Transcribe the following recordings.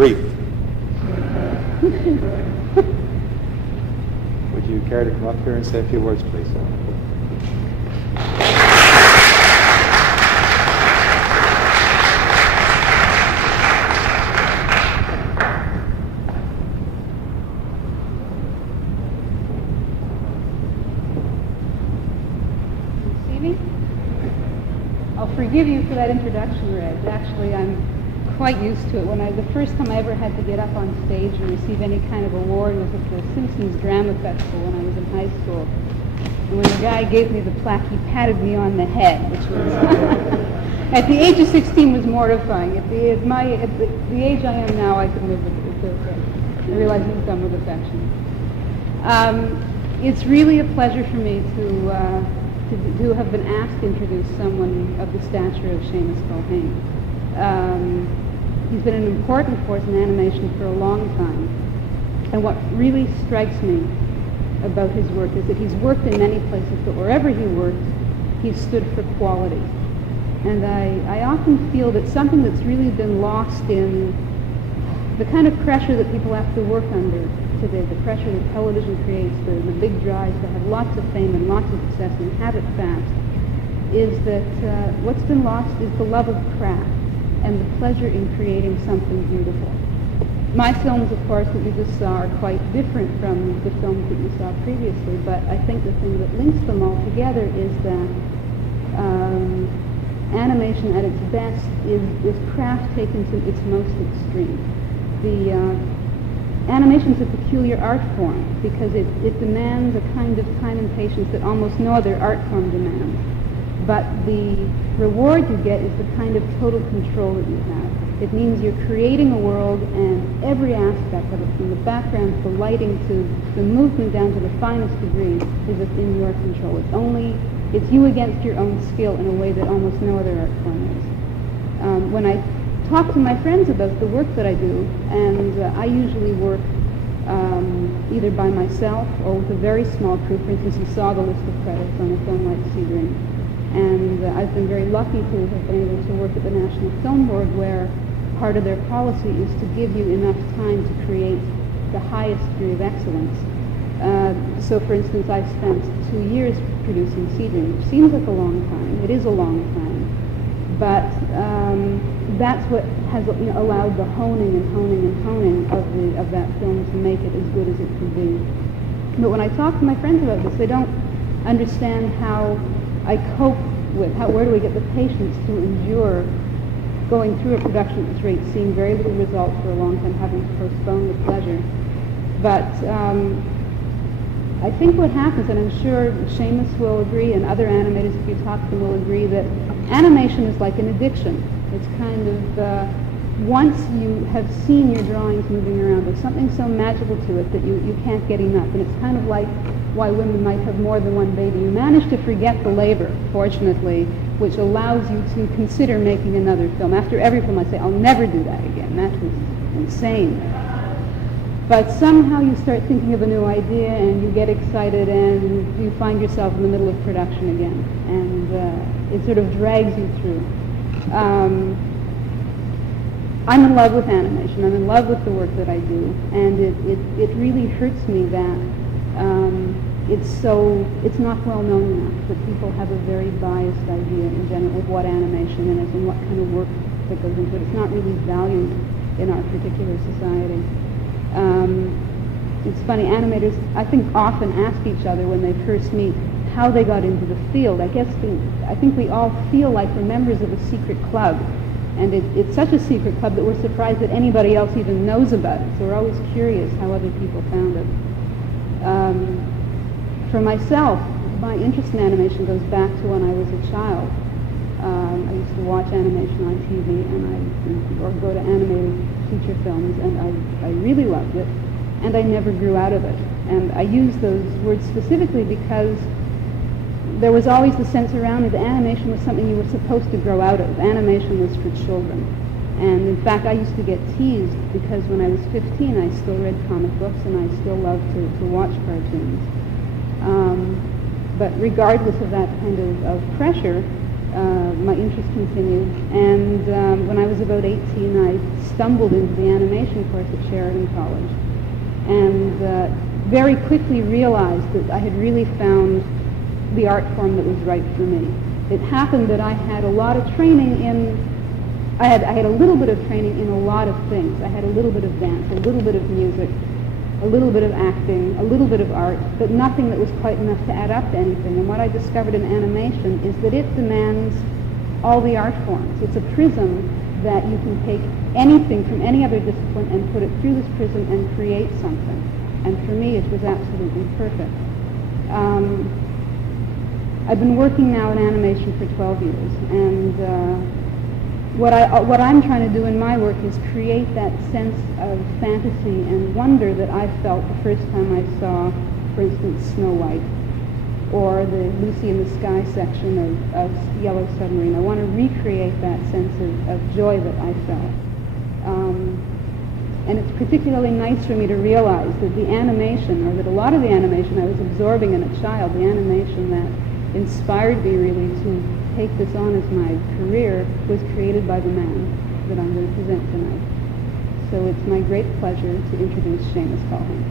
brief. Would you care to come up here and say a few words, please? I'll forgive you for that introduction, Reg. Actually, I'm quite used to it. The first time I ever had to get up on stage and receive any kind of award was at the Simpsons Drama Festival when I was in high school. And when the guy gave me the plaque, he patted me on the head, which was, at the age of 16 was mortifying. At the age I am now, I can live with it. It's okay. I realize it's done with affection. It's really a pleasure for me to have been asked to introduce someone of the stature of Shamus Culhane. He's been an important force in animation for a long time. And what really strikes me about his work is that he's worked in many places, but wherever he worked, he stood for quality. And I often feel that something that's really been lost in the kind of pressure that people have to work under today, the pressure that television creates, the big drives to have lots of fame and lots of success and have it fast, is that what's been lost is the love of craft and the pleasure in creating something beautiful. My films, of course, that you just saw are quite different from the films that you saw previously, but I think the thing that links them all together is that animation at its best is craft taken to its most extreme. Animation is a peculiar art form because it demands a kind of time and patience that almost no other art form demands. But the reward you get is the kind of total control that you have. It means you're creating a world, and every aspect of it, from the background to the lighting to the movement down to the finest degree, is within your control. It's you against your own skill in a way that almost no other art form is. When I talk to my friends about the work that I do, and I usually work either by myself or with a very small crew. For instance, you saw the list of credits on a film like Sea Dream. And I've been very lucky to have been able to work at the National Film Board, where part of their policy is to give you enough time to create the highest degree of excellence. So, for instance, I've spent 2 years producing Sea Dream, which seems like a long time. It is a long time. But that's what has allowed the honing of that film to make it as good as it can be. But when I talk to my friends about this, they don't understand how I cope with, where do we get the patience to endure going through a production at this rate, seeing very little result for a long time, having to postpone the pleasure. But I think what happens, and I'm sure Shamus will agree, and other animators, if you talk to them, will agree, that animation is like an addiction. It's kind of, once you have seen your drawings moving around, there's something so magical to it that you can't get enough. And it's kind of like why women might have more than one baby. You manage to forget the labor, fortunately, which allows you to consider making another film. After every film, I say, I'll never do that again. That was insane. But somehow you start thinking of a new idea, and you get excited, and you find yourself in the middle of production again. And it sort of drags you through. I'm in love with animation. I'm in love with the work that I do, and it really hurts me that it's not well known enough, that people have a very biased idea in general of what animation is and what kind of work that goes into it. It's not really valued in our particular society. It's funny, animators, I think, often ask each other when they first meet how they got into the field. I think we all feel like we're members of a secret club. And it's such a secret club that we're surprised that anybody else even knows about it. So we're always curious how other people found it. For myself, my interest in animation goes back to when I was a child. I used to watch animation on TV, or go to animated feature films, and I really loved it. And I never grew out of it. And I use those words specifically because there was always the sense around me that animation was something you were supposed to grow out of. Animation was for children. And in fact, I used to get teased because when I was 15, I still read comic books and I still loved to watch cartoons. But regardless of that kind of pressure, my interest continued, and when I was about 18, I stumbled into the animation course at Sheridan College, and very quickly realized that I had really found the art form that was right for me. It happened that I had a lot of training I had a little bit of training in a lot of things. I had a little bit of dance, a little bit of music, a little bit of acting, a little bit of art, but nothing that was quite enough to add up to anything. And what I discovered in animation is that it demands all the art forms. It's a prism that you can take anything from any other discipline and put it through this prism and create something. And for me, it was absolutely perfect. I've been working now in animation for 12 years, and what I'm trying to do in my work is create that sense of fantasy and wonder that I felt the first time I saw, for instance, Snow White, or the Lucy in the Sky section of Yellow Submarine. I want to recreate that sense of joy that I felt. And it's particularly nice for me to realize that the animation, or that a lot of the animation I was absorbing in a child, the animation that inspired me really to take this on as my career, was created by the man that I'm going to present tonight. So it's my great pleasure to introduce Shamus Culhane.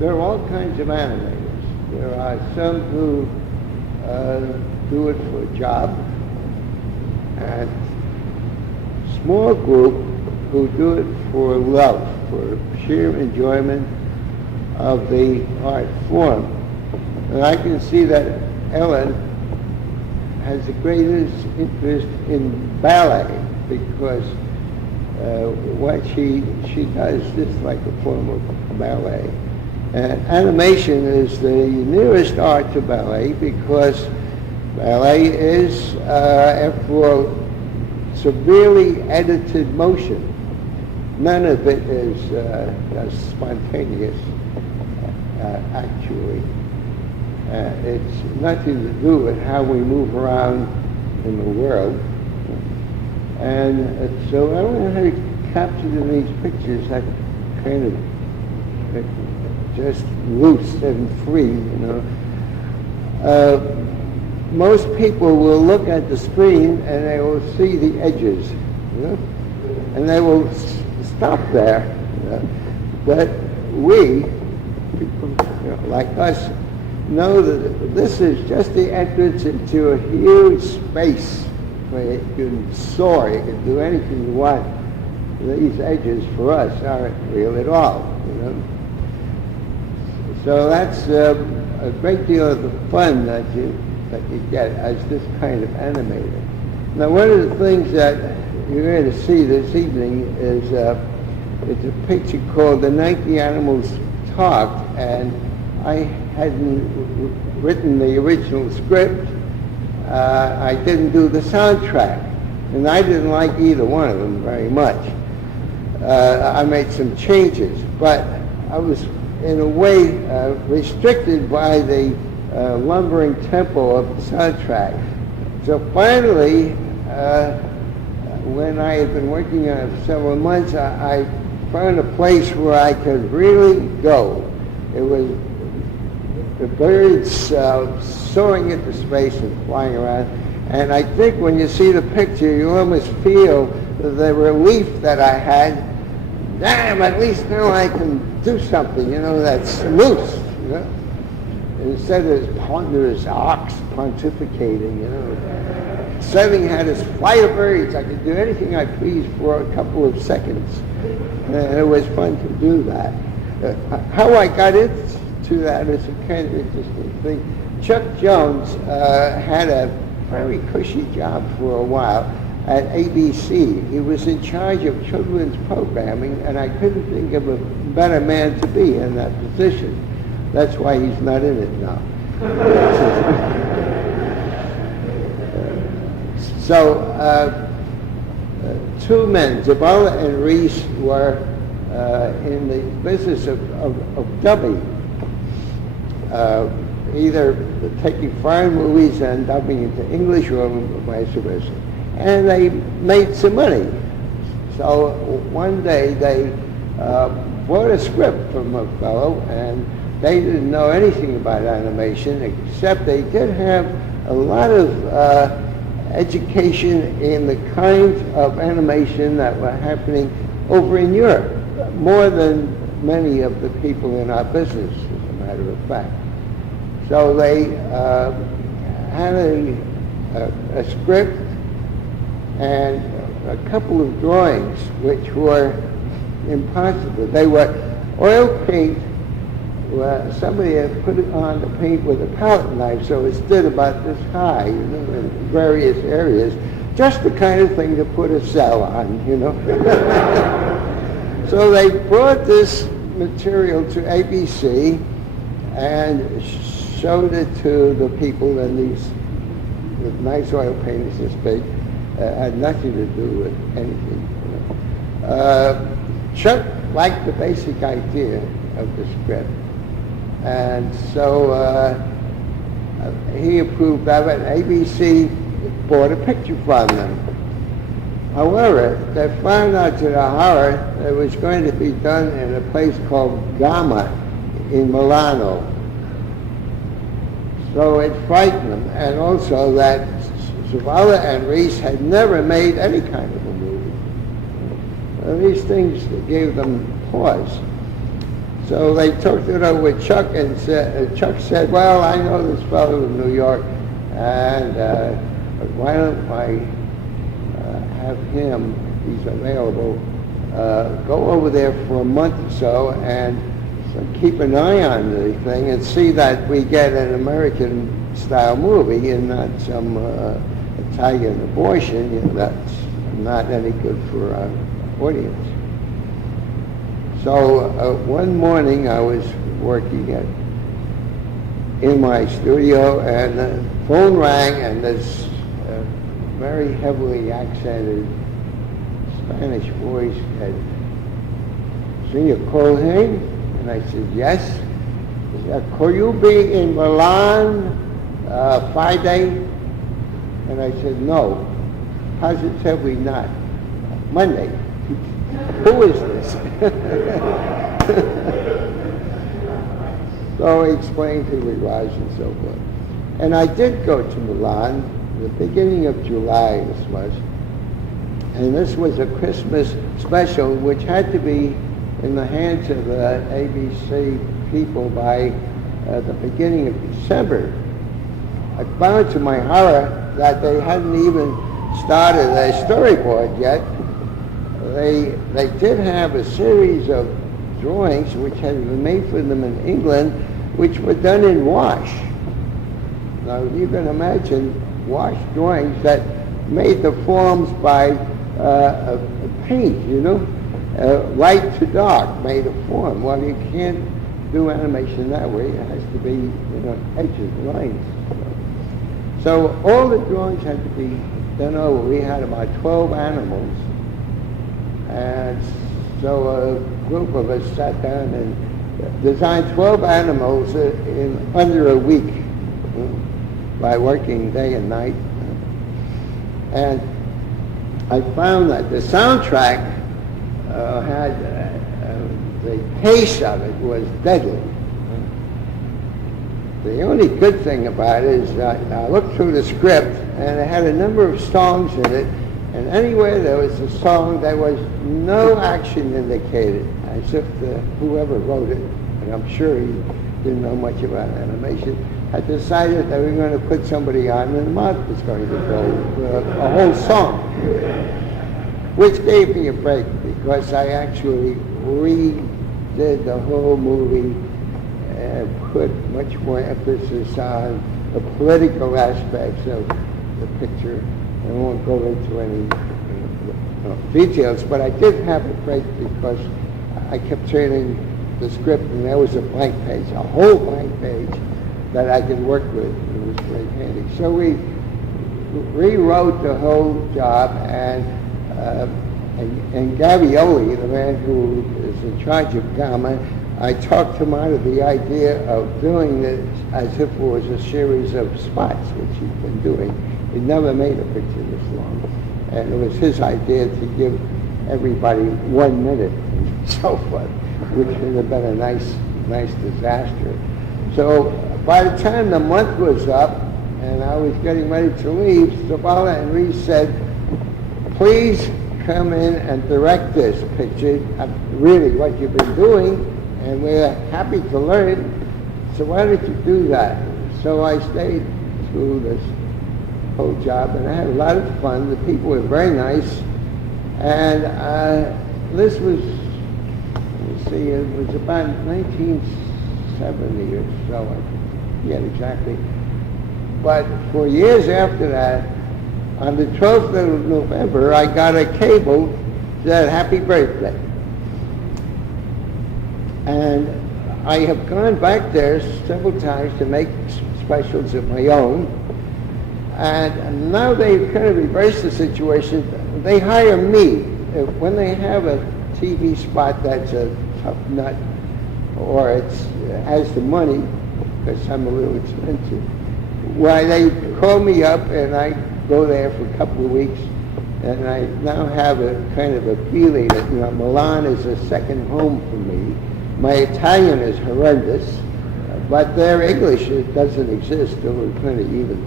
There are all kinds of animators. There are some who do it for a job, and a small group who do it for love, for sheer enjoyment of the art form. And I can see that Ellen has the greatest interest in ballet, because what she does is like a form of ballet. And animation is the nearest art to ballet, because ballet is, after all, severely edited motion. None of it is spontaneous, actually. It's nothing to do with how we move around in the world. And so I don't know how to capture in these pictures that kind of just loose and free, you know. Most people will look at the screen and they will see the edges, you know, and they will stop there. You know. But we, people, you know, like us, know that this is just the entrance into a huge space where you can soar, you can do anything you want. These edges for us aren't real at all, you know. So that's a great deal of the fun that you get as this kind of animator. Now, one of the things that you're going to see this evening is it's a picture called "The Night the Animals Talked," and I hadn't written the original script. I didn't do the soundtrack, and I didn't like either one of them very much. I made some changes, but I was in a way restricted by the lumbering tempo of the soundtrack. So finally, when I had been working on it for several months, I found a place where I could really go. It was the birds soaring into space and flying around. And I think when you see the picture, you almost feel the relief that I had. Damn, at least now I can do something, you know, that's loose, you know. Instead of this ponderous ox pontificating, you know. Suddenly had this flight of birds. I could do anything I pleased for a couple of seconds. And it was fun to do that. How I got into that is a kind of interesting thing. Chuck Jones had a very cushy job for a while at ABC. He was in charge of children's programming, and I couldn't think of a better man to be in that position. That's why he's not in it now. So two men, Zabala and Reese, were in the business of dubbing, either taking foreign movies and dubbing into English or vice versa. And they made some money. So one day they bought a script from a fellow, and they didn't know anything about animation, except they did have a lot of education in the kinds of animation that were happening over in Europe, more than many of the people in our business, as a matter of fact. So they had a script and a couple of drawings which were impossible. They were oil paint where somebody had put it on the paint with a palette knife, so it stood about this high, in various areas. Just the kind of thing to put a cell on, So they brought this material to ABC and showed it to the people, and these with nice oil paintings this big had nothing to do with anything. Chuck liked the basic idea of the script, and so he approved of it. ABC bought a picture from them. However, they found out to their horror it was going to be done in a place called Gamma in Milano. So it frightened them, and also that Zavala and Reese had never made any kind of a movie. These things gave them pause. So they talked it over with Chuck, and Chuck said, well, I know this fellow in New York, and why don't I have him, if he's available, go over there for a month or so and keep an eye on the thing and see that we get an American-style movie and not some Italian abortion, that's not any good for our audience. So one morning I was working in my studio, and the phone rang, and this very heavily accented Spanish voice said, Senor Culhane? And I said, yes. He said, could you be in Milan Friday? And I said, no, positively not. Monday. Who is this? So he explained who he was and so forth. And I did go to Milan the beginning of July, this was. And this was a Christmas special which had to be in the hands of the ABC people by the beginning of December. I found to my horror that they hadn't even started their storyboard yet. They did have a series of drawings which had been made for them in England, which were done in wash. Now you can imagine wash drawings that made the forms by paint, light to dark made a form. Well, you can't do animation that way. It has to be, edges, lines. So all the drawings had to be done over. We had about 12 animals. And so a group of us sat down and designed 12 animals in under a week by working day and night. And I found that the soundtrack had the pace of it was deadly. The only good thing about it is that I looked through the script, and it had a number of songs in it, and anywhere there was a song, there was no action indicated, as if whoever wrote it, and I'm sure he didn't know much about animation, had decided that we were going to put somebody on and the mouth was going to go a whole song, which gave me a break because I actually redid the whole movie and put much more emphasis on the political aspects of the picture. I won't go into any details, but I did have a break because I kept turning the script and there was a blank page, a whole blank page that I could work with. It was very handy. So we rewrote the whole job, and Gavioli, the man who was in charge of Gamma, I talked him out of the idea of doing this as if it was a series of spots, which he'd been doing. He'd never made a picture this long. And it was his idea to give everybody 1 minute and so forth, which would have been a nice disaster. So by the time the month was up and I was getting ready to leave, Zavala and Reese said, please come in and direct this picture, really what you've been doing, and we're happy to learn, so why don't you do that? So I stayed through this whole job, and I had a lot of fun. The people were very nice, and this was, let me see, it was about 1970 or so, I forget exactly. But for years after that, on the 12th of November, I got a cable that said, happy birthday. And I have gone back there several times to make specials of my own. And now they've kind of reversed the situation. They hire me. When they have a TV spot that's a tough nut, or has the money, because I'm a little expensive, why they call me up and I go there for a couple of weeks, and I now have a kind of a feeling that, you know, Milan is a second home for me. My Italian is horrendous, but their English doesn't exist, so we're kind of even.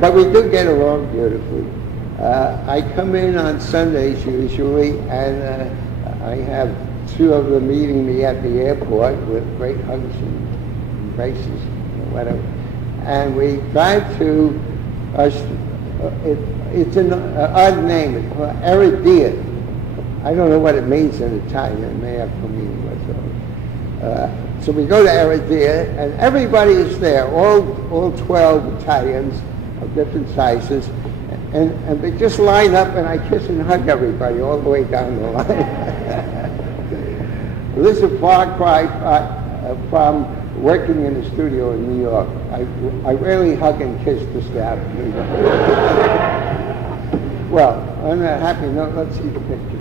But we do get along beautifully. I come in on Sundays usually, and I have two of them meeting me at the airport with great hugs and embraces, whatever. And we drive to, it's an odd name, it's called Eridia. I don't know what it means in Italian, it may have some meaning whatsoever. So we go to Eridia, and everybody is there, all 12 Italians of different sizes, and they just line up, and I kiss and hug everybody all the way down the line. This is a far cry from working in the studio in New York. I rarely hug and kiss the staff. Well, on that happy note, let's see the picture.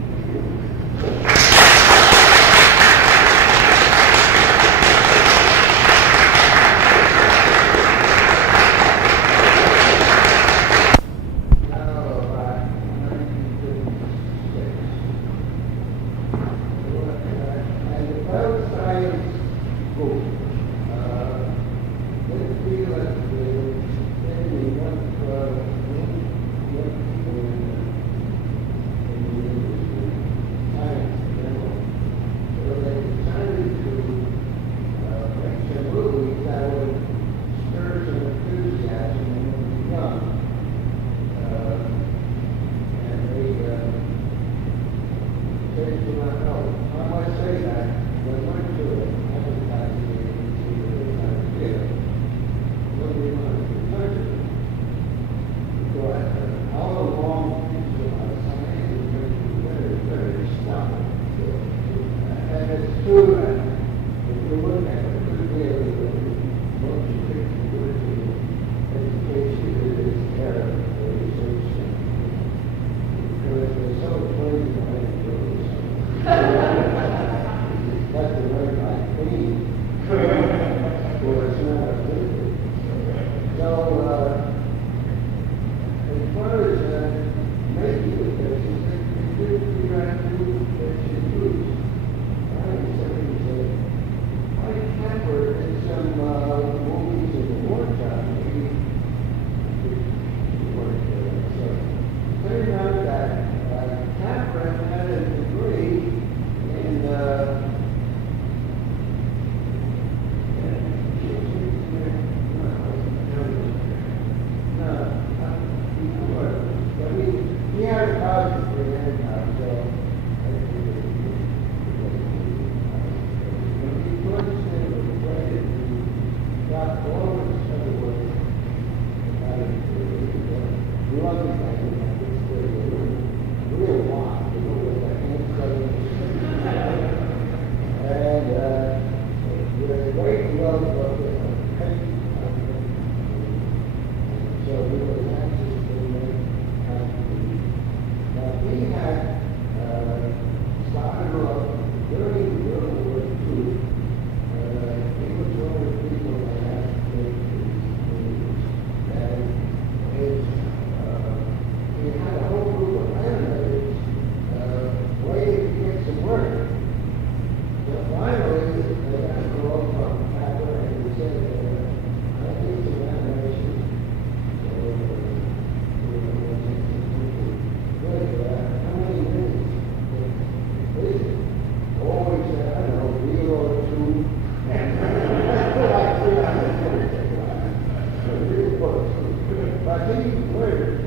But he learned.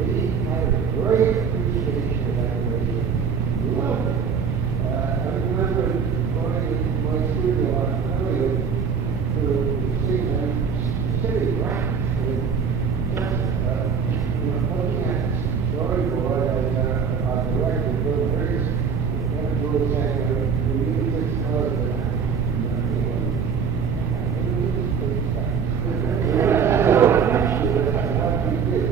He had a great appreciation of that radio. He loved it. I remember going to my studio on Hollywood to sing a city rap with just, looking at storyboard and our director, Bill Hurst, and Bill saying, we really just close it out. What we did.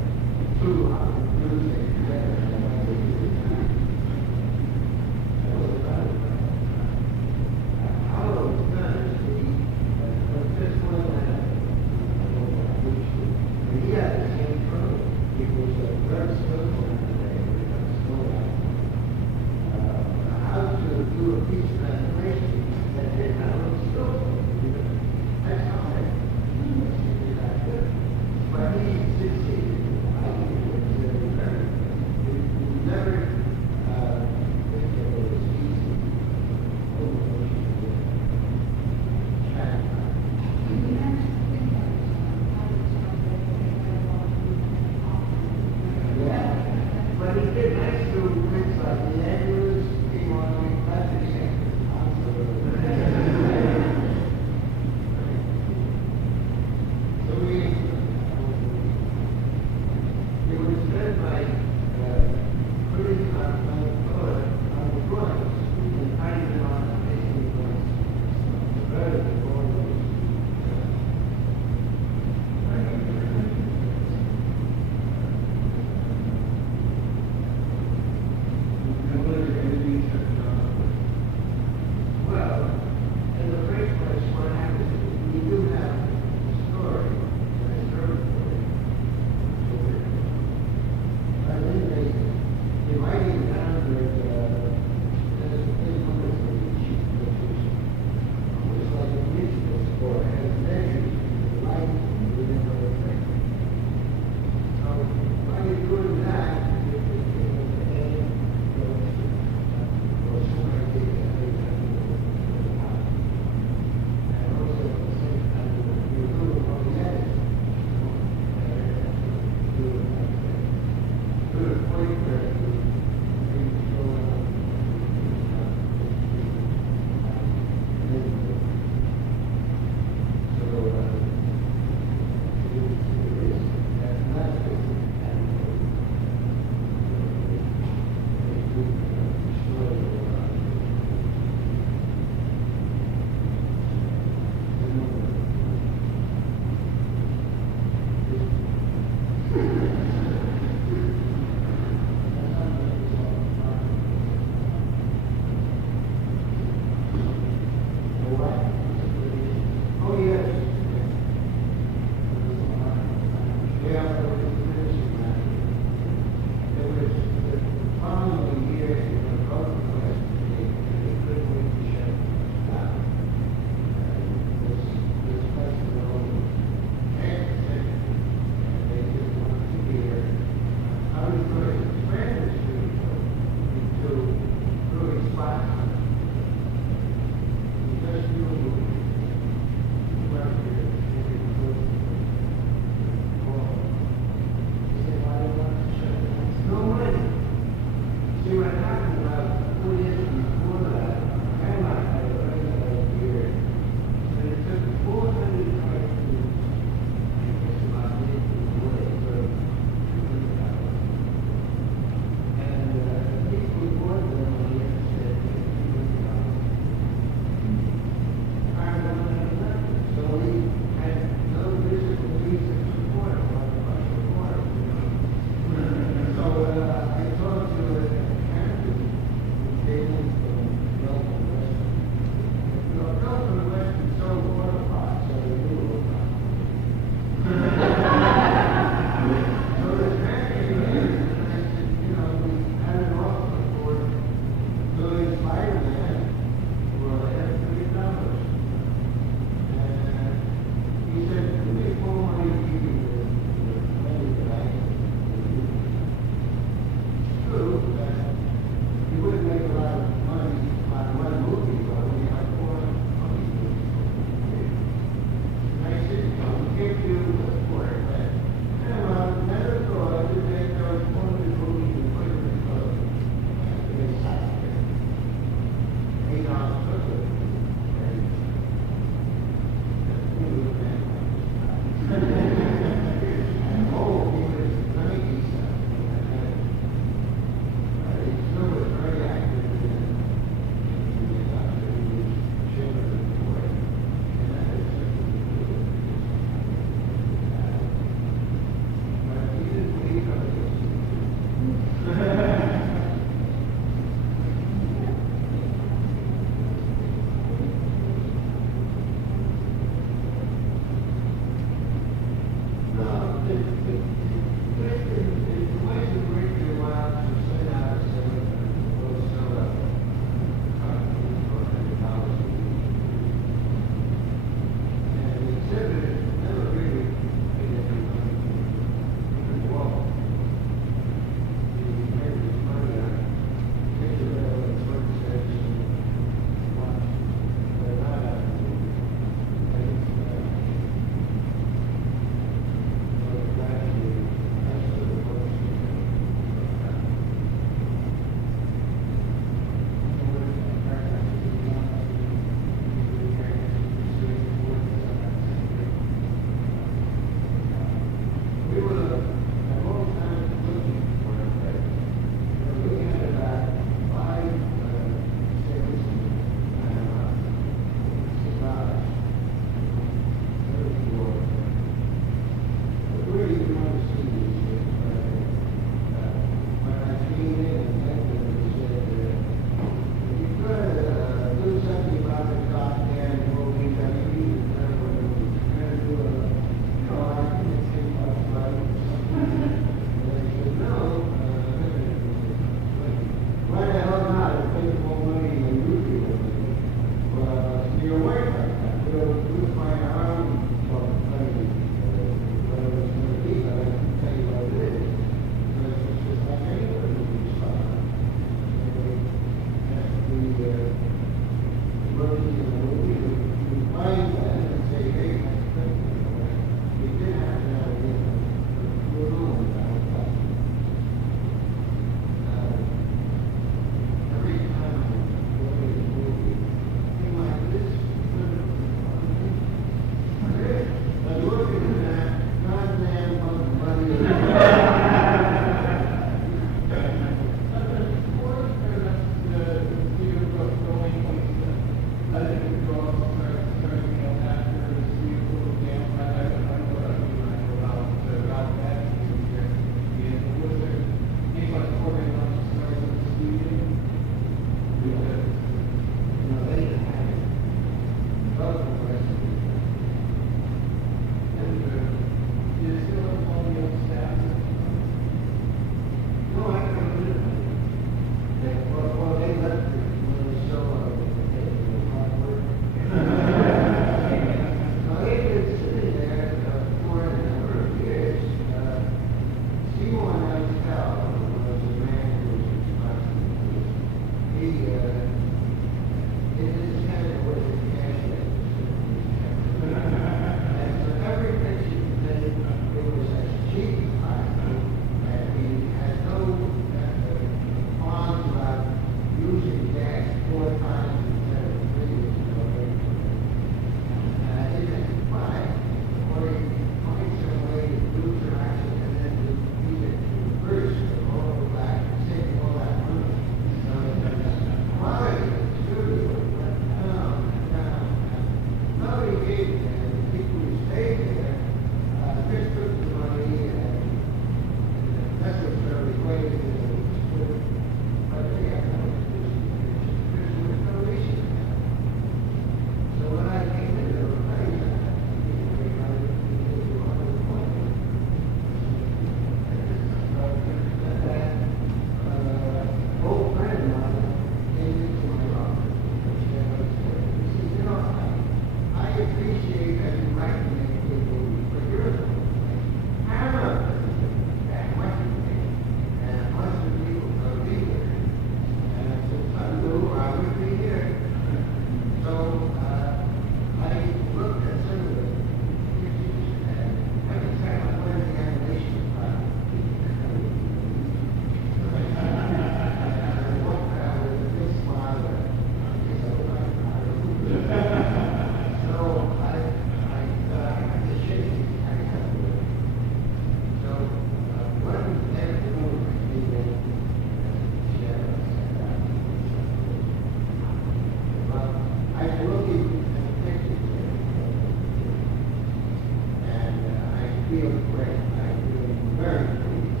feel great. I feel very pleased.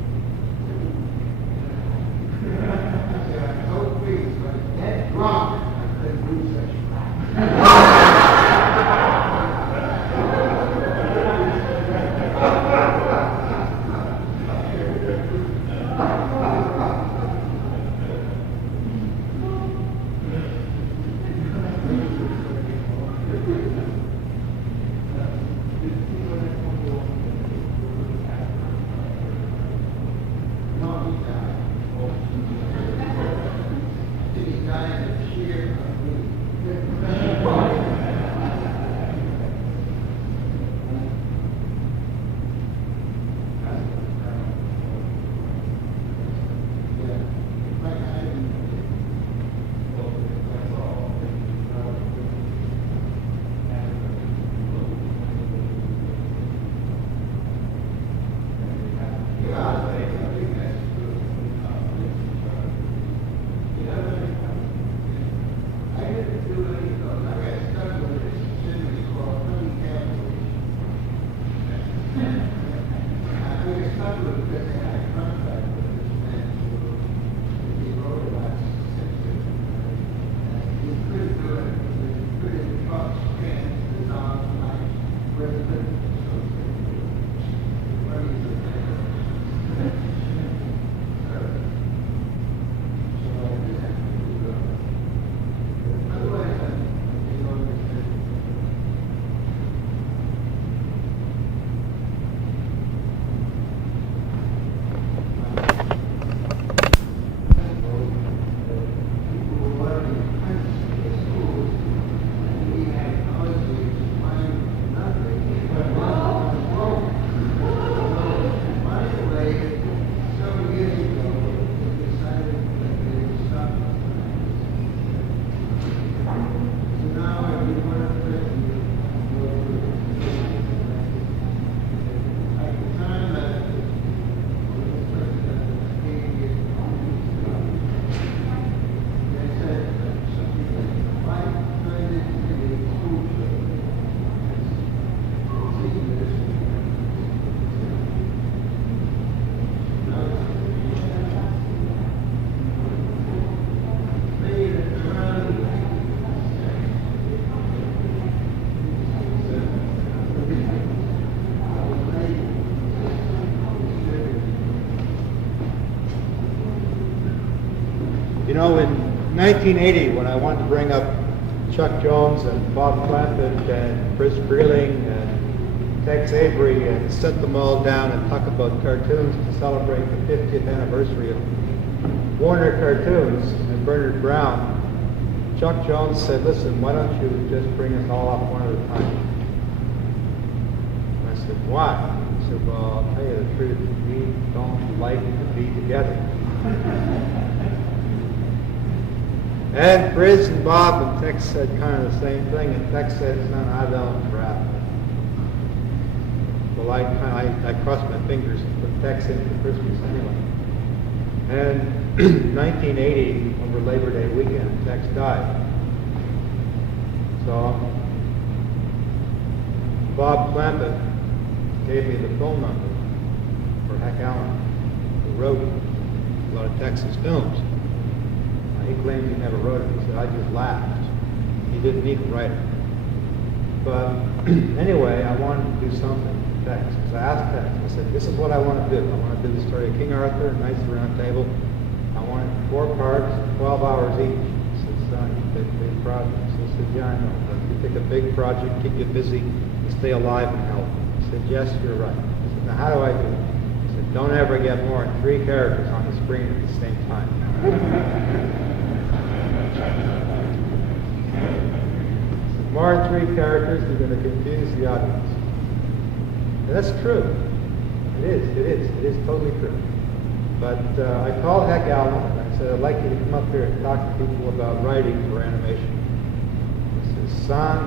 I said, I'm so pleased, but that drunk, I couldn't do such crap. You know, in 1980, when I wanted to bring up Chuck Jones and Bob Clampett and Chris Freeling and Tex Avery and set them all down and talk about cartoons to celebrate the 50th anniversary of Warner Cartoons and Bernard Brown, Chuck Jones said, listen, why don't you just bring us all up one at a time? And I said, why? He said, well, I'll tell you the truth, we don't like to be together. And Briz and Bob and Tex said kind of the same thing, and Tex said, son, I don't rap. Well, I crossed my fingers and put Tex in for Christmas anyway. And 1980, over Labor Day weekend, Tex died. So Bob Clampett gave me the phone number for Heck Allen, who wrote a lot of Tex's films. He claimed he never wrote it. He said, I just laughed. He didn't even write it. But anyway, I wanted to do something for Tex. So I asked Tex, I said, this is what I want to do. I want to do the story of King Arthur, Knights of the Round Table. I want it 4 parts, 12 hours each. He said, son, you pick big projects. I said, yeah, I know. But you pick a big project, keep you busy, and stay alive and healthy. He said, yes, you're right. I said, now how do I do it? He said, don't ever get more than 3 characters on the screen at the same time. More than 3 characters, you're going to confuse the audience. And that's true. It is totally true. But I called Heck Allen and I said, I'd like you to come up here and talk to people about writing for animation. He says, son,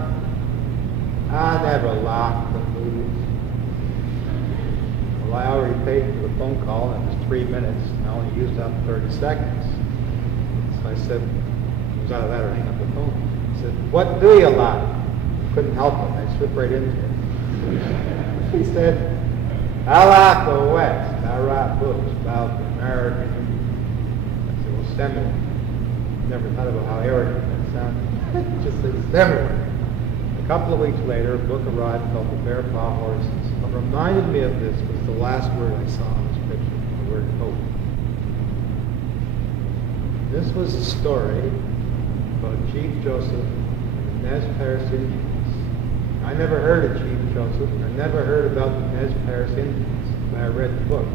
I never laughed at movies. Well, I already paid for the phone call and it was 3 minutes and I only used up 30 seconds. So I said, it was out of that or hang up the phone. He said, what do you laugh? Couldn't help it. I slipped right into it. He said, I like the West. I write books about the American Indian. I said, well, send me. Never thought about how arrogant that sounded. Just said, send me. A couple of weeks later, a book arrived called The Bear Paw Horses. What reminded me of this was the last word I saw on this picture, the word hope. This was a story about Chief Joseph and the Nez Perce Indians. I never heard of Chief Joseph. I never heard about the Nez Perce Indians when I read the book.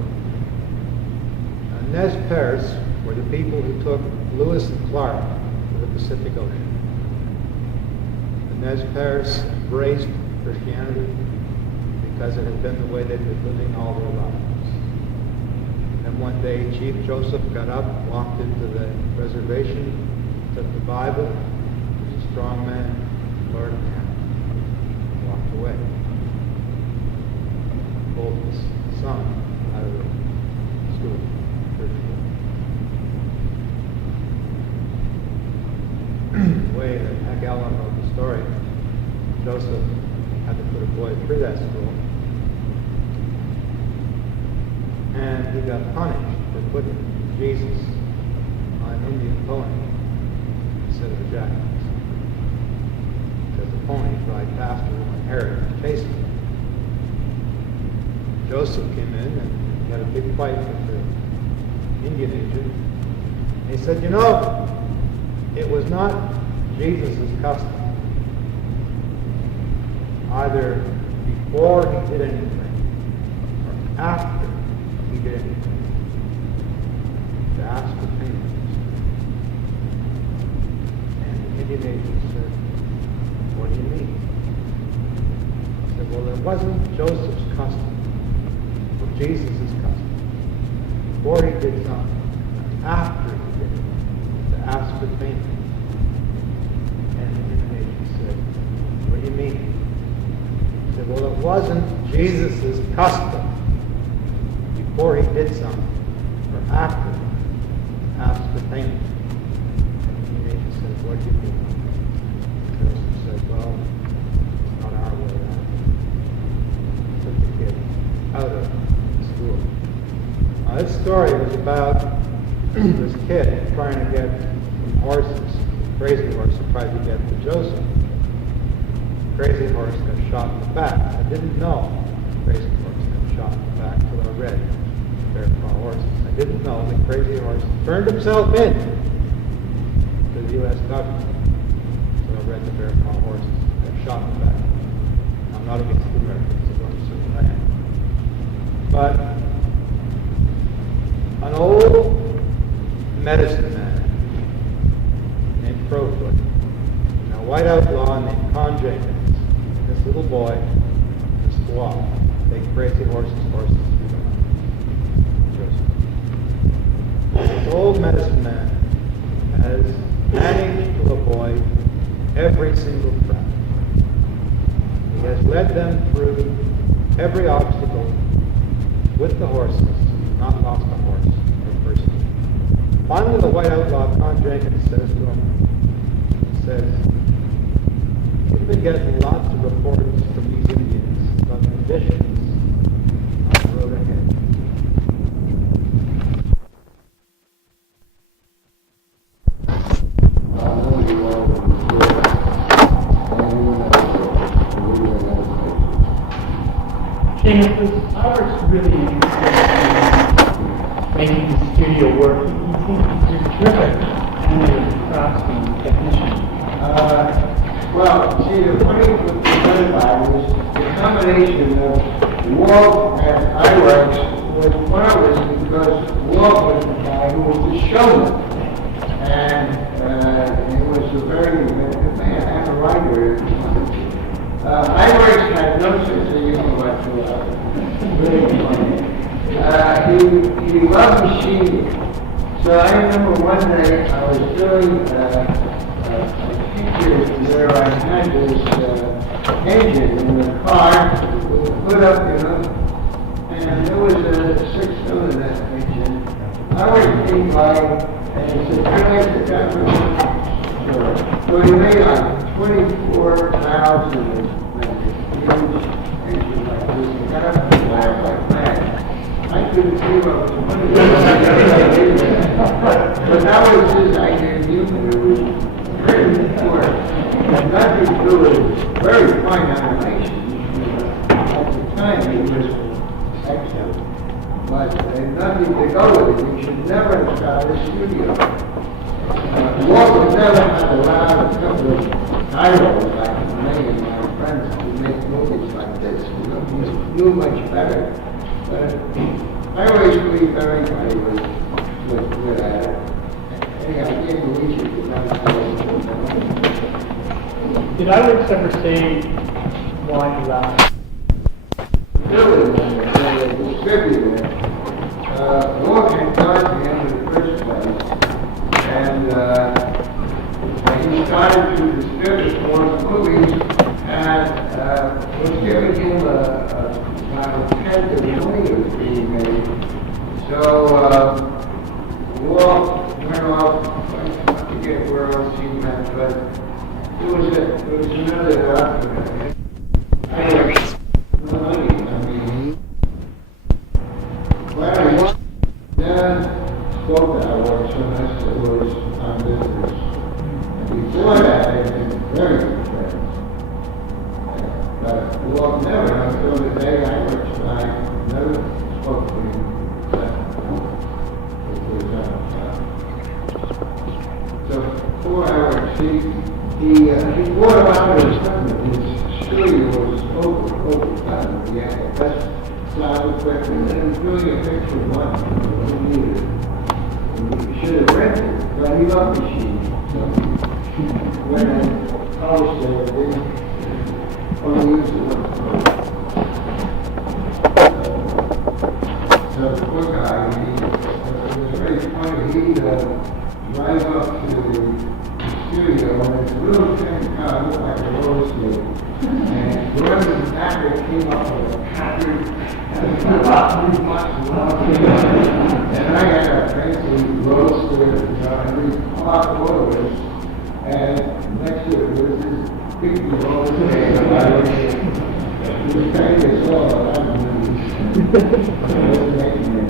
Now, Nez Perce were the people who took Lewis and Clark to the Pacific Ocean. The Nez Perce embraced Christianity because it had been the way they'd been living all their lives. And one day, Chief Joseph got up, walked into the reservation, took the Bible, he was a strong man, Lord of hand, walked away. Pulled his son out of the school, church school. The way that Hack Allen wrote the story, Joseph had to put a boy through that school. And he got punished for putting Jesus on an Indian pony instead of a jackass. Because the ponies ride faster when Herod chases them. Joseph came in and he had a big fight with the Indian agent. And he said, you know, it was not Jesus' custom, either before he did anything or after he did anything, to ask for payment. And the Indian agent said, what do you mean? He said, well, it wasn't Joseph's custom, but Jesus' custom. Before he did something, after he did it, to ask for payment. And the Indian agent said, what do you mean? He said, well, it wasn't Jesus' custom before he did something, or after, asked for payment. And the agent said, what do you mean? Joseph said, well, it's not our way out. Took the kid out of school. Now, this story was about this kid trying to get some horses, Crazy Horse, to try to get to Joseph. Crazy Horse got shot in the back. I didn't know Crazy Horse got shot in the back until I read Bear Paw Horses. I didn't know that Crazy Horse turned himself in to the U.S. government. So I read the Bear Paw Horses. Got shot in the back. I'm not against the Americans, I don't assume I am. But an old medicine man named Crowfoot, and a white outlaw named Con Jenkins, and this little boy, this squaw, take Crazy Horse's horses through the mountains. This old medicine man has managed to avoid every single trap. He has led them through every obstacle with the horses, not lost a horse or person. Finally, the white outlaw, Con Jenkins, says to him, he says, we've been getting lots of reports from these Indians about conditions on the road ahead. Shamus, Robert's really interested in making the studio work. He thinks he's a terrific animated craftsman, technician. Well, see, the funny with the Besen was the combination of Walt and Iwerks was marvelous because Walt was the guy who was the showman. And he was a very man and a writer. Iwerks had no sense of humor whatsoever. Really funny. He loved machining. So I remember one day I was doing pictures where I had this engine in the car put up, and there was a 6-cylinder engine. I always came by and he said, can I sit down for a minute? Sure. So he made like 24,000 minutes. He huge issue like this, and got up and laughed like mad. I couldn't see what was funny. But that was his idea of humor. It was very poor. And nothing to do with very fine animation. At the time, it was excellent. But there's nothing to go with it. You should never have started a studio. Walter never had allowed a couple of titles like me and my friends to make movies like this. You know, he knew much better. But I always believed everybody was good at it. Anyhow, I can't believe you could not do it. Did Iwerks ever say why he left? Really, when they distributed it, Walter had gone to him in the first place. And he started to distribute more movies and was giving him about 10 to 20 was being made. So Walt went off, I forget where else he went, but it was another document. But I was then spoke that I was Shamus that was on business. And before that, I had been very good friends. But Walt never, until the day I worked, I never spoke to him. So before I worked, he brought about his equipment. His studio was overtime. He had the best sound equipment, and it was really a picture of one. He needed it. He should have rented it, but he loved machines. So when I polished it, they only used it once. So the poor guy, it was very funny. He'd drive up to the studio, and it's a little thin car, looked like a roller skate. And whoever the actor came up with a pattern, and I had a fancy roadster, and we parked over it, and next to it was this big roadster, it was kind of slow, but I wasn't making it.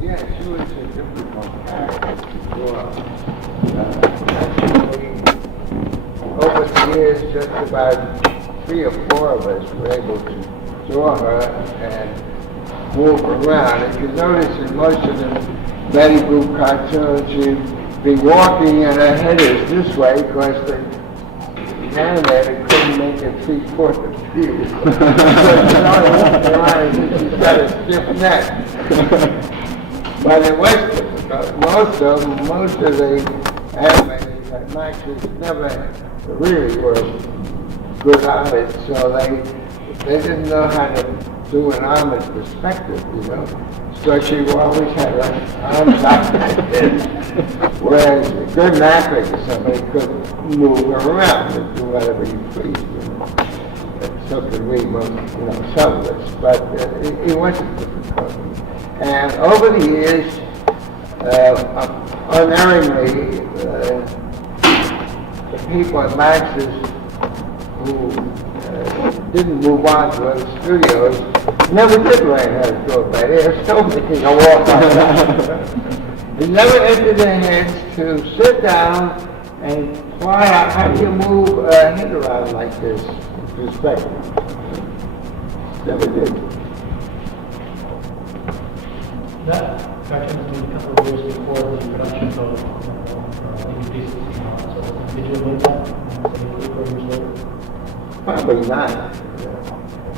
Yeah, she was a difficult character before. Over the years, just about 3 or 4 of us were able to draw her and move around. If you notice in most of the Betty Boop cartoons, she'd be walking and her head is this way because the animator couldn't make it 3/4 view. So she's got a stiff neck. But it was difficult. Most of the animators like Max's never really were good artists, so they didn't know how to do an arm in perspective, you know. So she always had her arms out like this. Whereas a good actor, somebody could move her around and do whatever you please, you know. So could we, some of us, but it wasn't difficult. And over the years, unerringly, the people at Max's who didn't move on to other studios never did learn how to do it, but they were still making a walk like that. It never entered their heads to sit down and try out how do you move a head around like this in perspective. Never did. That production was made a couple of years before the production of Besen. So did you learn that 3 years later? Probably not.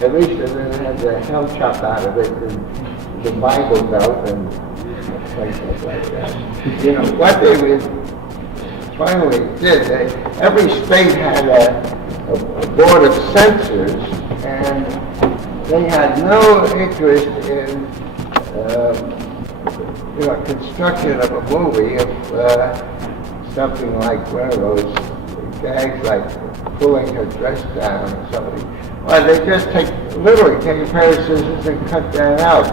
At least they didn't have the hell chop out of it and the Bible Belt and places like that. You know, what they finally did, every state had a board of censors, and they had no interest in construction of a movie of something like one of those gags like pulling her dress down or something. Well, they just literally take a pair of scissors and cut that out.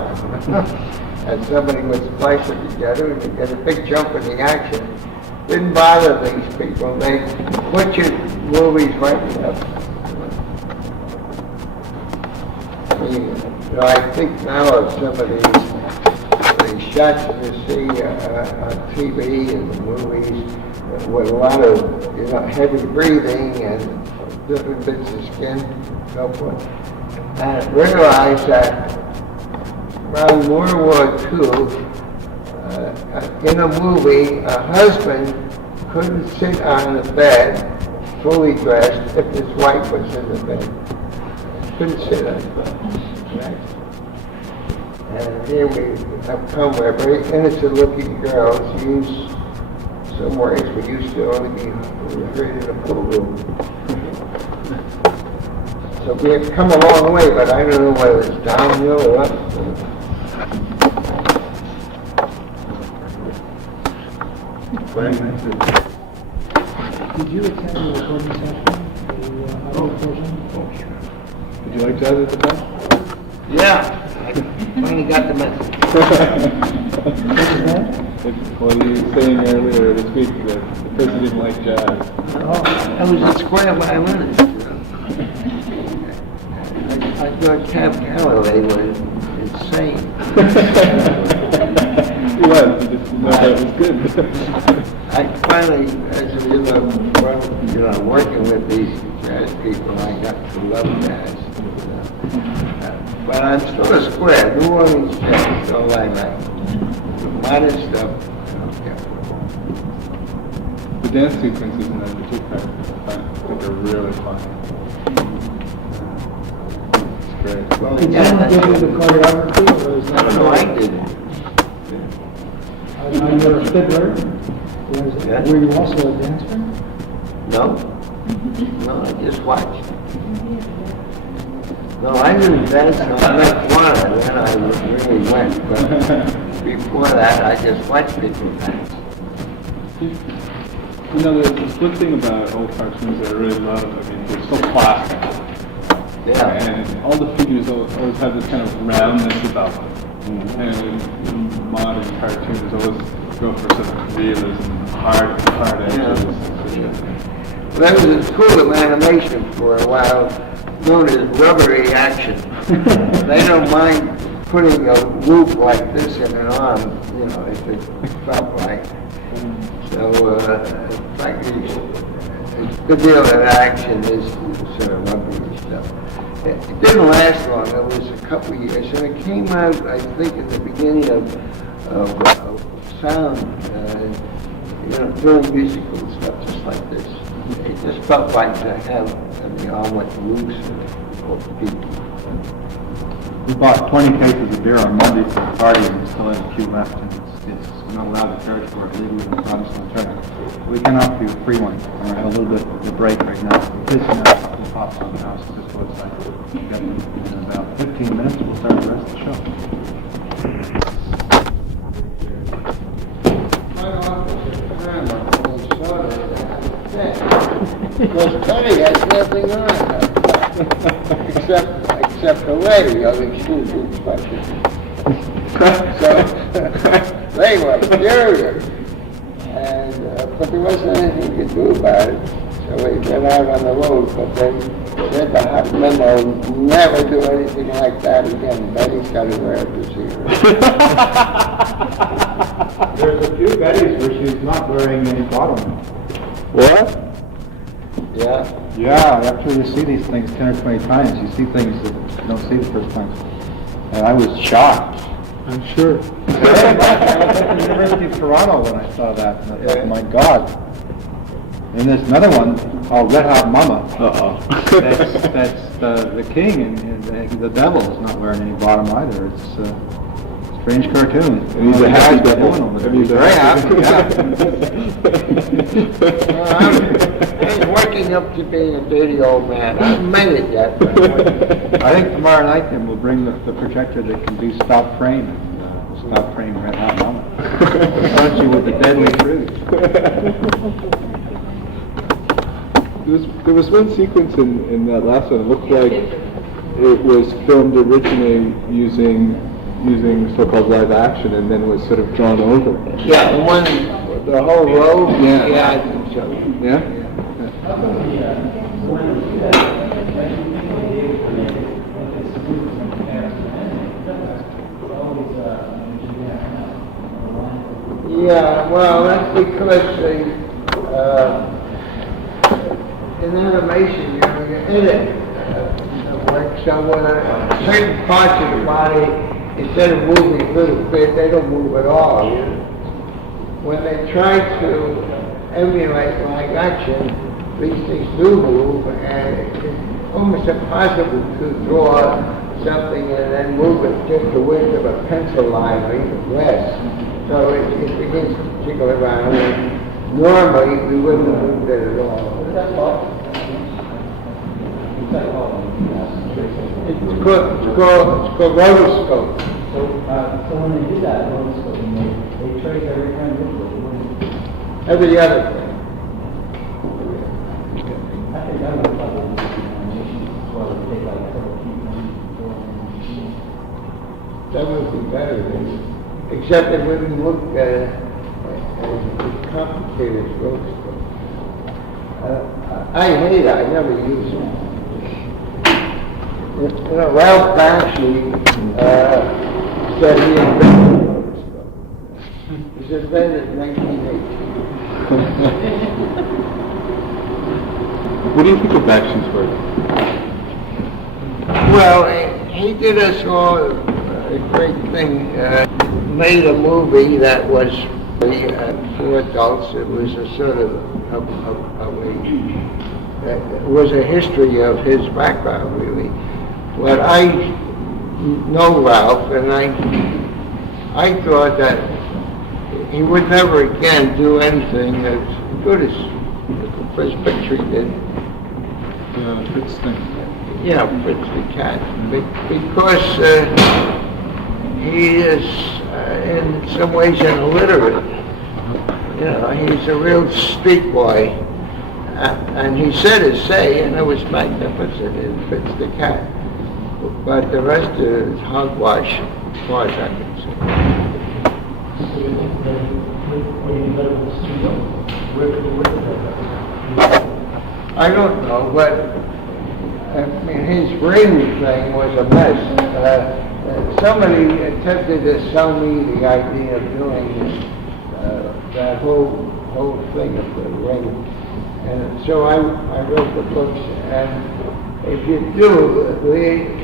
and somebody would splice it together and you get a big jump in the action. Didn't bother these people. They butchered movies right up. I think now of some of these shots you see on TV and the movies with a lot of heavy breathing and different bits of skin and so forth. And realized that around World War II, in a movie, a husband couldn't sit on the bed fully dressed if his wife was in the bed. Couldn't sit on the bed. Right? And here we have come where very innocent looking girls use some words we used to only be heard in a pool room. So we have come a long way, but I don't know whether it's downhill or up. Did you attend the recording session? Would you like to add it to that? Yeah, I finally got the message. What you were saying earlier this week that the person didn't like jazz. I was a square violinist. I thought Cab Calloway was insane. He was. He just didn't know that it was good. I finally, as working with these jazz people, I got to love jazz. But I'm still a square. New Orleans jazz is all I like. The modern stuff, I don't care. The dance sequences in that particular I think are really fun. It's great. Well, Did someone give you the choreography, or is that? No, I didn't. You're a fiddler. Yeah. Were you also a dancer? No. No, I just watched. No, I didn't dance until one, and then I really went. But before that, I just watched people dance. There's one thing about old cartoons that I really love. I mean, they're so plastic. Yeah. And all the figures always have this kind of roundness about them. And modern cartoons always go for some realism, hard edges. Well, there was a school of animation for a while known as rubbery action. They don't mind putting a loop like this in an arm, if it felt like. So, like a good deal of action is sort of rubbery stuff. It didn't last long. It was a couple of years, and it came out, I think, at the beginning of sound, doing musical stuff just like this. It just felt like to have the arm with loose and people. We bought 20 cases of beer on Monday for the party, and we still have a few left, and we're not allowed to charge for it legally in the province of Ontario. We can offer you a free one. We're going to have a little bit of a break right now. This and a couple of pops on the house, so just go outside. Get them in about 15 minutes, we'll start the rest of the show. Because Tony has nothing on except the lady of the school group special. So they were furious, and but there wasn't anything you could do about it. So we went out on the road, but they said the hot memo never do anything like that again. Betty's got to wear it to see her. There's a few Bettys where she's not wearing any bottom. What? Yeah. Yeah, after you see these things 10 or 20 times, you see things that you don't see the first time. And I was shocked. I'm sure. I was at the University of Toronto when I saw that, and I thought, oh my God. And there's another one called Red Hot Mama. Uh-oh. That's the king, and the devil is not wearing any bottom either. It's a strange cartoon. And he's a happy devil. And he's very happy, I'm working up to being a dirty old man. I haven't made it yet. I think tomorrow night then we'll bring the projector that can do stop frame. Stop frame Red Hot Mama. Punch you with the deadly truth. There was one sequence in that last one. It looked like it was filmed originally using using so-called live action and then was sort of drawn over. Yeah, the one, the whole road. Yeah. Yeah, I think so. Yeah? How come when you see that, Yeah, well, that's because in animation, you know, you edit the work, so when certain parts of the body, instead of moving a little bit, they don't move at all. You know? When they try to emulate live action, these things do move, and it's almost impossible to draw something and then move it just the width of a pencil line or even less. So it begins to jiggle around, and normally we wouldn't have moved it at all. It's called rotoscope. So when they did that rotoscoping, they traced every kind of Every other thing. I think that would probably be animation as well, if they take like several people. That would be better than, except it wouldn't look as complicated as rotoscope. I hate it. I never use it. You know, Ralph Bakshi said he invented rotoscope. It was invented in 1918. What do you think of Bakshi's work? Well, he did us all a great thing. Made a movie that was for adults. It was a sort of it was a history of his background, really. But I know Ralph, and I thought that he would never again do anything as good as the first picture he did. Fritz thing. Yeah, Fritz the Cat, because he is in some ways an illiterate. You know, he's a real street boy, and he said his say, and it was magnificent in Fritz the Cat. But the rest of it is hogwash, as far as I can see. I don't know, but I mean, his ring thing was a mess. Somebody attempted to sell me the idea of doing that whole thing of the ring, and so I wrote the books. And if you do,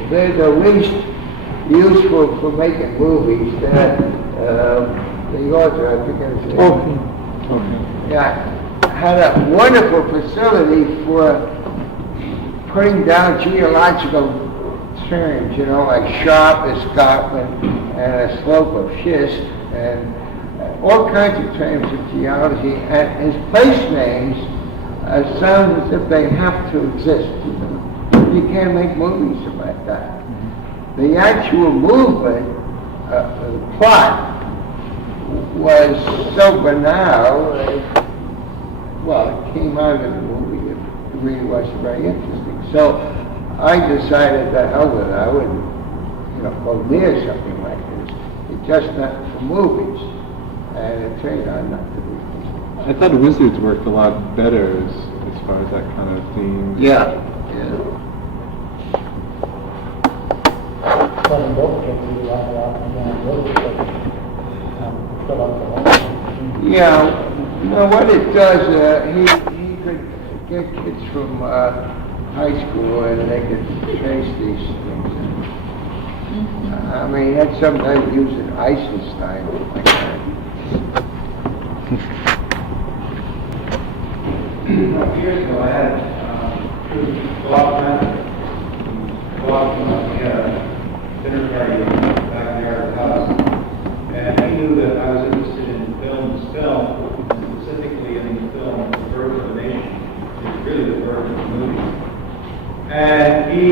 they're the least useful for making movies. That the author, I forget his name. Yeah. Had a wonderful facility for putting down geological terms, you know, like sharp escarpment and a slope of schist and all kinds of terms of geology. And his place names sound as if they have to exist. You can't make movies about that. The actual movement, the plot, was so banal. Well, it came out of the movie. It really wasn't very interesting. So I decided that hell with it. I wouldn't, go near something like this. It's just not for movies. And it turned out not to be. I thought Wizards worked a lot better as far as that kind of theme. Yeah. But in both cases, you have a lot of rotoscope. Fill up the whole. Yeah. What it does, he could get kids from high school and they could chase these things. I mean, that's sometimes using Eisenstein like that. Years ago, I had a dinner party back there at the house, and he knew that I was interested in film, and specifically in the film The Birth of a Nation, which is really the birth of the movie. And he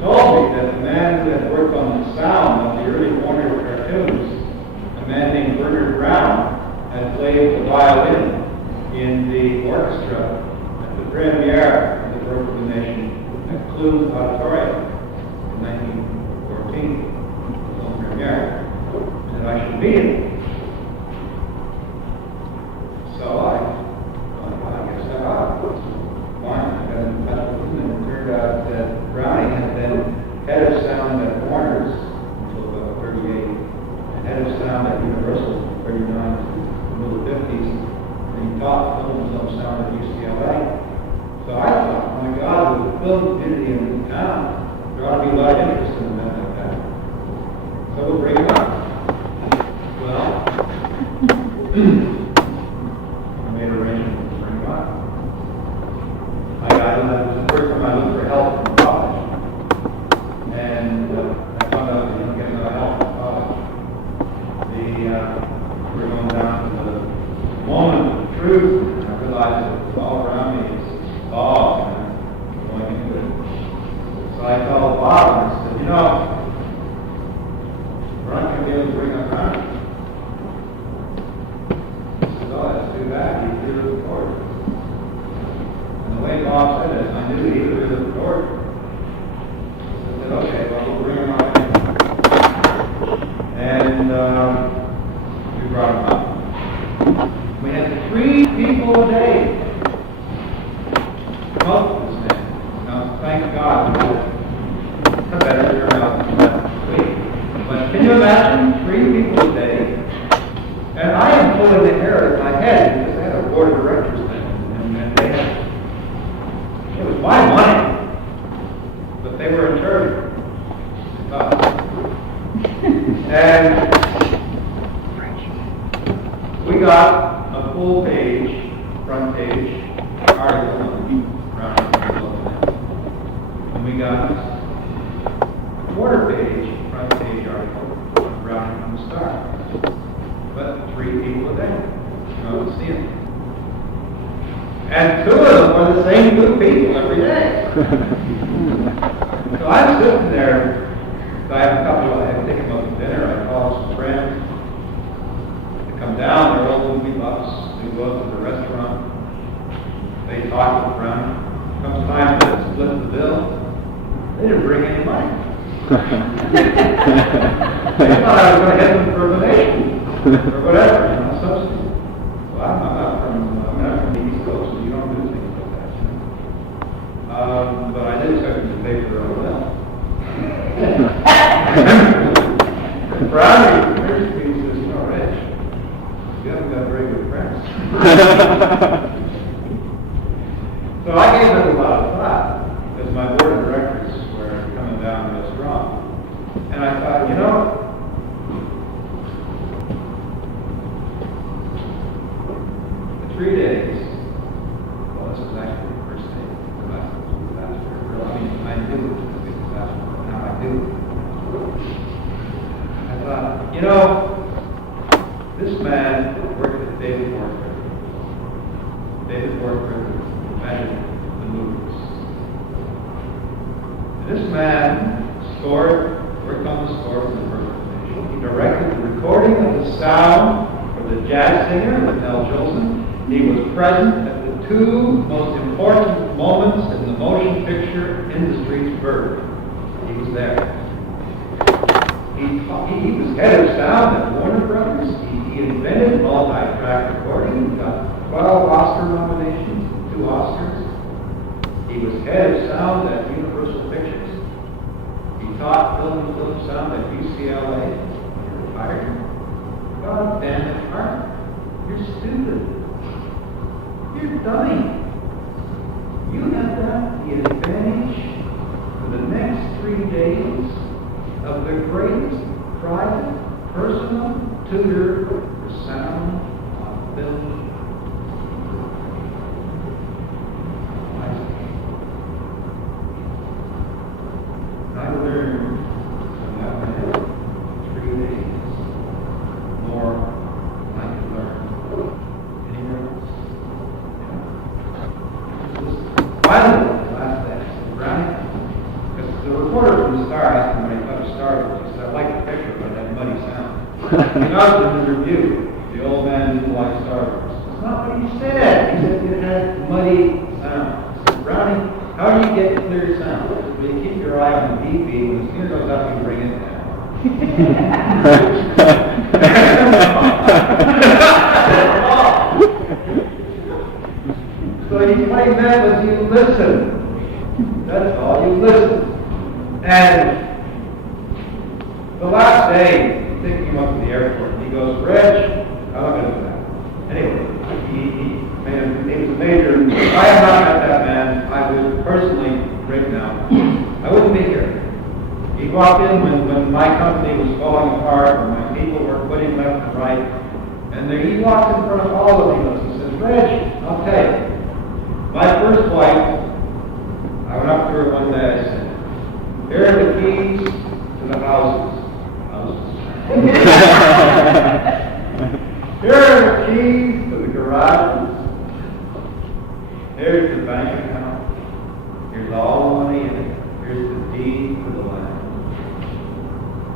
told me that the man who had worked on the sound of the early Warner cartoons, a man named Bernard Brown, had played the violin in the orchestra at the premiere of The Birth of the Nation at Clune Auditorium in 1914, the film premiere. head of sound at Universal, 39 to the middle 50s, and he taught film of sound at UCLA. So I thought, my God, with the film community in town, there ought to be a lot of interest in a man like that. So we'll bring him up. Well, I made arrangements to bring him up. I got him, that was the first time I looked for help from college. And I found out that you don't get no help from college. We're going down to the moment of truth, and I realized that all around me is fog, and I'm going into it. So I called Bob and I said, you know, we're not going to be able to bring up Ronnie. He said, oh, that's too bad. He threw the cord. And the way Bob said it, I knew he threw the cord. I said, okay, well, we'll bring him up. And we brought him up. We had 3 people a day come up with this man. Now, thank God we had a better turnout than last week. But can you imagine 3 people a day? And I am pulling the hair in my head because I had a board of directors then. And they had, it was my money, but they were in charge. And we got a full page, front page article on Browning. And we got a quarter page, front page article on Browning from the Star. But 3 people a day. You know, to see them. And 2 of them were the same 2 people every day. So I'm sitting there. So I have a couple of, I had to take them up to dinner. I called some friends. They come down, they're all movie buffs. We go up to the restaurant. They talk with Browning. Comes time to split the bill. They didn't bring any money. They thought I was going to hit them for a donation or whatever, you know, substitute. Well, I'm not from the East Coast, so you don't do things like that. But I did expect them to pay for their own bill. Brownie, here's me, says, you know, Reg, you haven't got very good friends. So I gave it a lot of thought, because my board of directors were coming down real strong. And I thought, you know, the 3 days, well, this was actually the first day, the last disaster. I mean, I knew it was a big disaster, but now I do. I thought, you know, this man worked at David Warford. David Warford invented the movies. And this man worked on the score for the first nation. He directed the recording of the sound for the jazz singer with Mel Jolson. He was present at the 2 most important moments in the motion picture industry's birth. He was there. He was head of sound at Warner Brothers. He invented multi-track recording. He got 12 Oscar nominations, 2 Oscars. He was head of sound at Universal Pictures. He taught film and film sound at UCLA. He retired. God damn it, Hart. You're stupid. You're dummy. You have got the advantage for the next 3 days of the greatest private, personal tutor for sound on film. I learned from that man 3 days more than I could learn anywhere else. Finally, the last day, Browning, because the reporter from the Star asked him when he thought of Star Wars, he said, I like the picture, but that muddy sound. He noticed in the review, the old man didn't like Star Wars. That's not what he said. He said it had muddy sound. I said, Browning, how do you get clear sound? He said, well, you keep your eye on the BP, when the steer goes up, you bring it down. So what he meant was you listen. That's all, you listen. And the last day, he took me up to the airport. airport. And he goes, Reg, I'm not going to do that. Anyway, he was a major. If I had not met that man, I would personally break down. I wouldn't be here. He walked in when my company was falling apart, when my people were quitting left and right, and there he walked in front of all of you. He says, Reg, I'll tell you, my first flight, I went up to her one day, I said, here are the keys to the houses. Here are the keys to the garages. Here's the bank account. Here's all the money in it. Here's the deed to the land.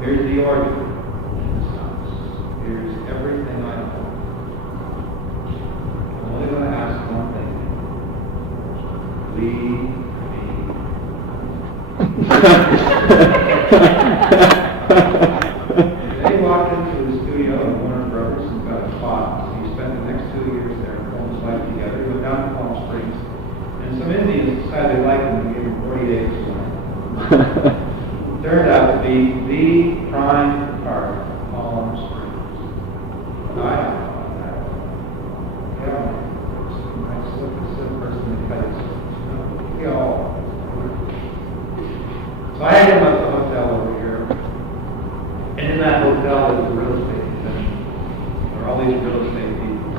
Here's the order in this house. Here's everything I own. I'm only going to ask one thing. Leave They walked into the studio at Warner Brothers and got a spot. He spent the next 2 years there and pulled his life together. He went down to Palm Springs. And some Indians decided they liked him and gave him 40 acres of land. Turned out to be the prime part of Palm Springs. I don't know about that. Yeah, I slipped a silk person in the cut. We all. So I had him at the hotel over here. And in that hotel is a real estate convention. There are all these real estate people.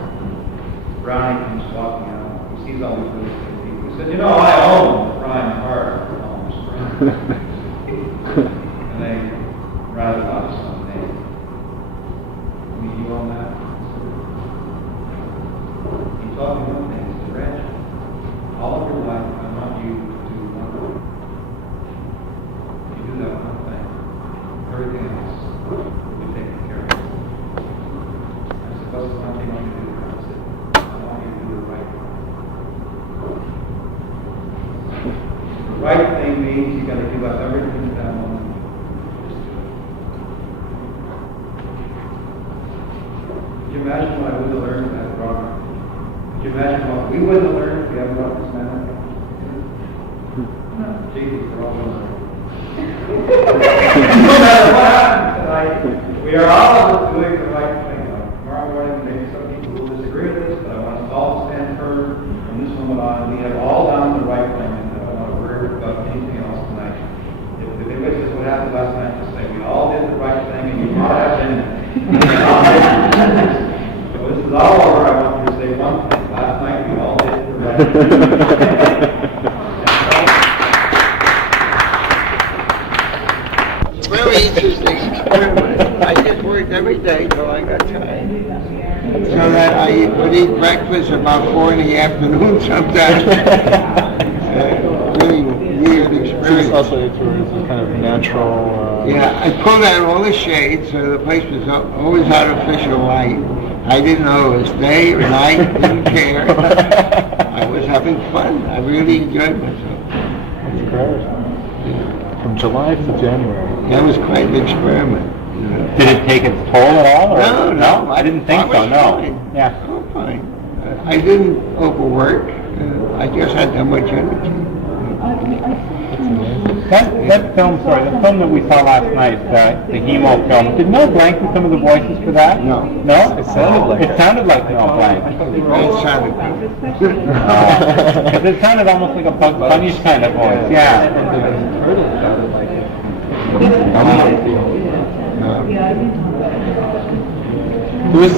Brownie comes walking out. He sees all these real estate people. He said, you know, I own the prime part of Palm Springs. And they rather out of some name. I mean, you own that? He told me one thing. He said, Reg, all of your life, I want you to do one thing. You do that one thing. Everything else will be taken care of. I said, what's the one thing I want you to do? I said, I want you to do the right thing. The right thing means you got to give up everything at that moment. Just do it. Could you imagine what I would have learned at Robert? Could you imagine what we would have learned if we hadn't brought this man up? Jesus, we're all going to learn. No matter what happens tonight, we are all doing the right thing. Tomorrow morning, maybe some people will disagree with this, but I want us all to stand firm from this moment on. We have all done the right thing, and I don't want to worry about anything else tonight. If anybody says what happened last night, just say we all did the right thing, and you all have been. So this is all over. I want you to say one thing. Last night, we all did the right thing. Very interesting experiment. I just worked every day till I got tired. So that I would eat breakfast about 4 in the afternoon sometimes. Really weird So this experience. oscillator is a kind of natural... Yeah, I pulled out all the shades, so the place was always artificial light. I didn't know it was day or night, didn't care. I was having fun. I really enjoyed myself. That's great. From July to January. That was quite an experiment. Did it take its toll at all? Or? No. I didn't think so, was no. Fine. Yeah. Oh, fine. I didn't overwork. I just had that much energy. That film, the film that we saw last night, the Hemo film, did Mel Blanc do some of the voices for that? No. No? It sounded like It sounded like Mel Blanc. It sounded good. It sounded almost like a Bugs Bunny kind of voice, yeah.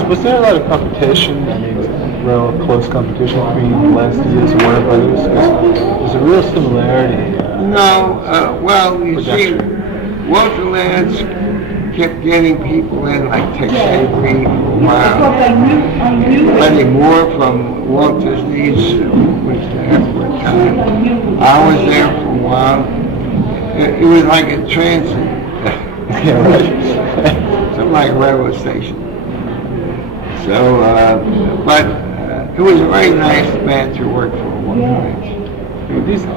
Was there a lot of competition? I mean, real close competition between Lance Diaz and Warner Brothers? There's a real similarity. No, well, you see, Production. Walter Lance kept getting people in, like Tex Avery for a while. Plenty more from Walt Disney's was there for a time. I was there for a while. It was like a transit. Yeah, right. Something like a railroad station. So, but it was a very nice band to work for one time.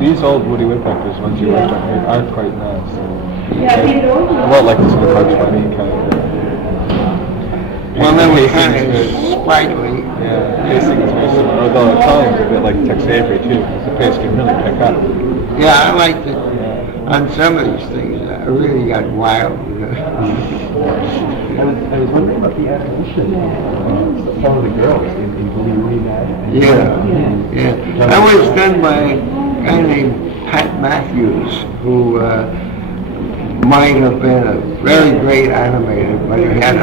These old Woody Woodpeckers ones you worked on are quite nice. A lot like this Good Bugs Bunny kind of. Well, they were kind of sprightly. Yeah, pacing is very similar. Although at times a bit like Tex Avery too, because the pace can really pick up. Yeah, I liked it. Yeah. on some of these things, I really got wild. You know? I was wondering about the evolution of some of the girls in Believe that. Yeah. That was done by a guy named Pat Matthews, who might have been a very great animator, but he had a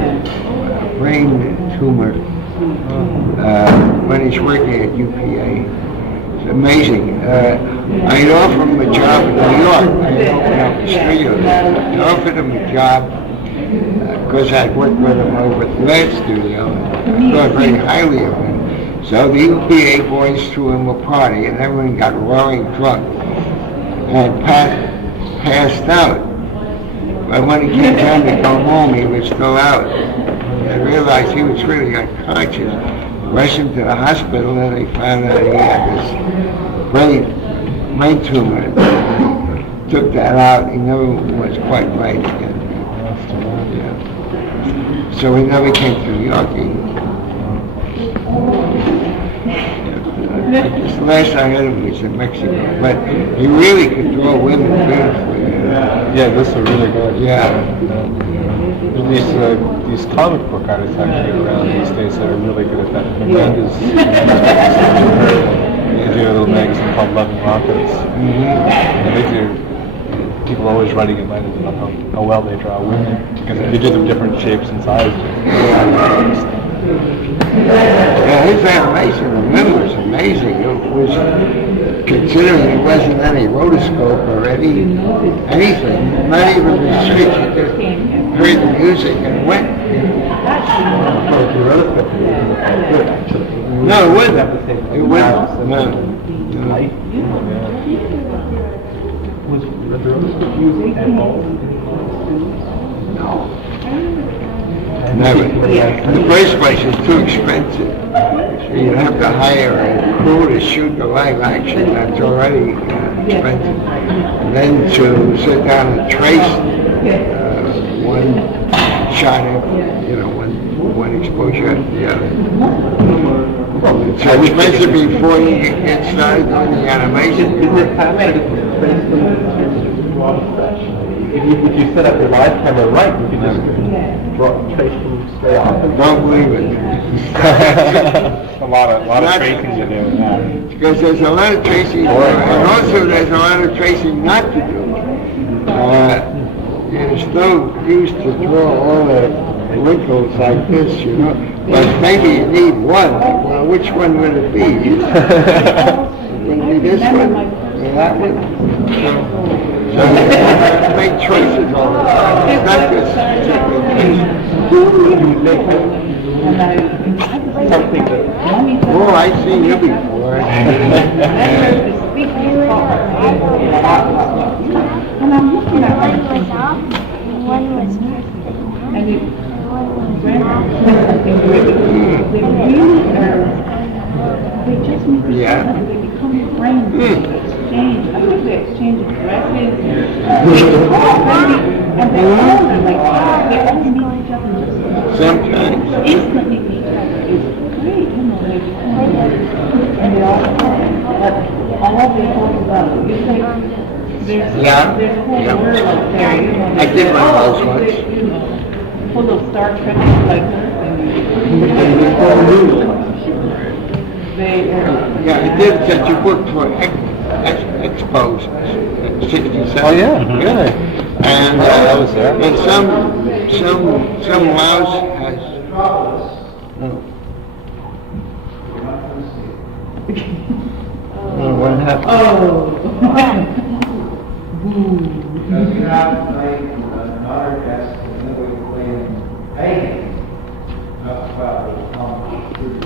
brain tumor when he's working at UPA. It's amazing. I'd offer him a job in New York. I'd open up the studio. I offered him a job because I'd worked with him over at the Lad Studio. I thought very highly of him. So the UPA boys threw him a party and everyone got roaring drunk. And Pat passed out. But when he came time to go home, he was still out. I realized he was really unconscious. Rushed him to the hospital and they found out he had this brain tumor. Took that out. He never was quite right again. Yeah. So he never came to New York. This last I heard of him was in Mexico, but he really could draw women beautifully. Yeah, this is really good. Yeah. These comic book artists actually around these days that are really good at that. Hernandez, they do a little magazine called Loving Rockets. And they do, people are always writing about it, about how well they draw women, because they do them different shapes and sizes. Yeah, his animation of him was amazing. It was, considering there wasn't any rotoscope or anything, not even research, you just heard the music and went. No, it wouldn't. It wouldn't. No. Was the rotoscope used at all? No. Never. In the first place, it's too expensive. So you'd have to hire a crew to shoot the live action. That's already expensive. And then to sit down and trace one shot of, one exposure after the other. It's so expensive before you get started doing the animation. Isn't it faster to trace them fresh? If you set up your live camera right, you can just trace them straight off. Don't believe it. a lot of tracing to do. Because there's a lot of tracing, and also there's a lot of tracing not to do. It's no use to draw all the wrinkles like this, But maybe you need one. Like, well, which one would it be? Would it be this one or that one? So you make choices all the time. It's not just Something that... Oh, I've seen you before. And I'm looking at one was off, and one was perfect. And they really are, they just make it sound, they become friends, they exchange, I think they exchange addresses, and they all are like, they all meet each other just Sometimes. instantly meet each other. It's great, they become, and they all they talk about, you say, there's a whole world out there, I did one of those once. Full of Star Trek like Yeah, I did such a book for Expos, 67. Oh yeah, really? And I was there. And some louse has. What happened? Because you have to make another guest, and then we play in painting. That's about the common truth.